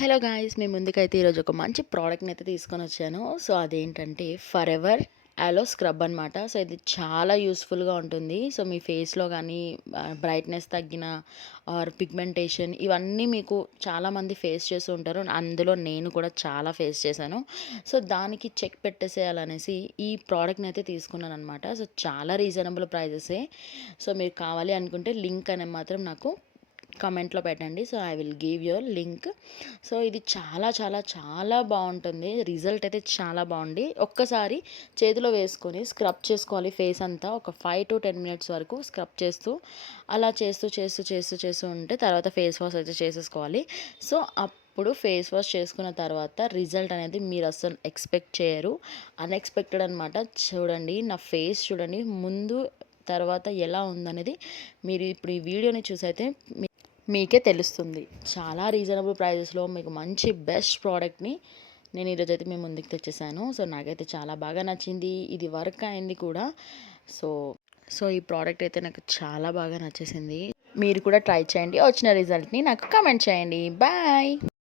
Hello guys, మీ ముందుకైతే ఈరోజు ఒక మంచి ప్రోడక్ట్ని అయితే తీసుకొని వచ్చాను. సో అదేంటంటే ఫర్ ఎవర్ ఆలో స్క్రబ్ అనమాట. సో ఇది చాలా యూస్ఫుల్గా ఉంటుంది. సో మీ ఫేస్లో కానీ బ్రైట్నెస్ తగ్గిన ఆర్ పిగ్మెంటేషన్ ఇవన్నీ మీకు చాలామంది ఫేస్ చేస్తూ ఉంటారు. అందులో నేను కూడా చాలా ఫేస్ చేశాను. సో దానికి చెక్ పెట్టేసేయాలనేసి ఈ ప్రోడక్ట్ని అయితే తీసుకున్నాను అనమాట. సో చాలా రీజనబుల్ ప్రైజెసే. సో మీరు కావాలి అనుకుంటే లింక్ అనేది మాత్రం నాకు కామెంట్లో పెట్టండి. So I will give your link. So ఇది చాలా చాలా చాలా బాగుంటుంది. రిజల్ట్ అయితే చాలా బాగుంది. ఒక్కసారి చేతిలో వేసుకొని స్క్రబ్ చేసుకోవాలి ఫేస్ అంతా. ఒక 5 to 10 మినిట్స్ వరకు స్క్రబ్ చేస్తూ అలా చేస్తూ ఉంటే తర్వాత ఫేస్ వాష్ అయితే చేసేసుకోవాలి. సో అప్పుడు ఫేస్ వాష్ చేసుకున్న తర్వాత రిజల్ట్ అనేది మీరు అస్సలు ఎక్స్పెక్ట్ చేయరు. అన్ఎక్స్పెక్టెడ్ అనమాట. చూడండి నా ఫేస్ చూడండి, ముందు తర్వాత ఎలా ఉందనేది మీరు ఇప్పుడు ఈ వీడియోని చూసైతే మీకే తెలుస్తుంది. చాలా రీజనబుల్ ప్రైజెస్లో మీకు మంచి బెస్ట్ ప్రోడక్ట్ని నేను ఈరోజైతే మీ ముందుకు తెచ్చేసాను. సో నాకైతే చాలా బాగా నచ్చింది. ఇది వర్క్ అయింది కూడా. సో సో ఈ ప్రోడక్ట్ అయితే నాకు చాలా బాగా నచ్చేసింది. మీరు కూడా ట్రై చేయండి. వచ్చిన రిజల్ట్ని నాకు కామెంట్ చేయండి. బాయ్.